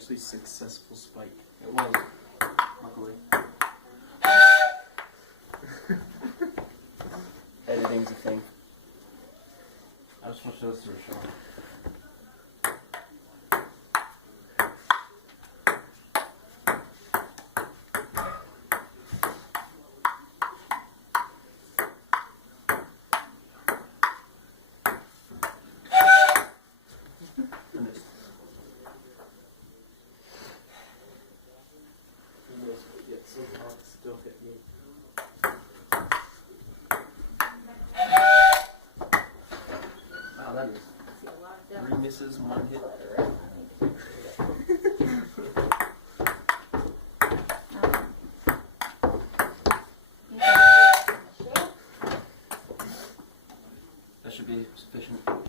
actually successful spike. It was, luckily. Editing's a thing. I just watched those through a show. So hard, still hit me. Wow, that is. 3 misses, 1 hit. That should be sufficient.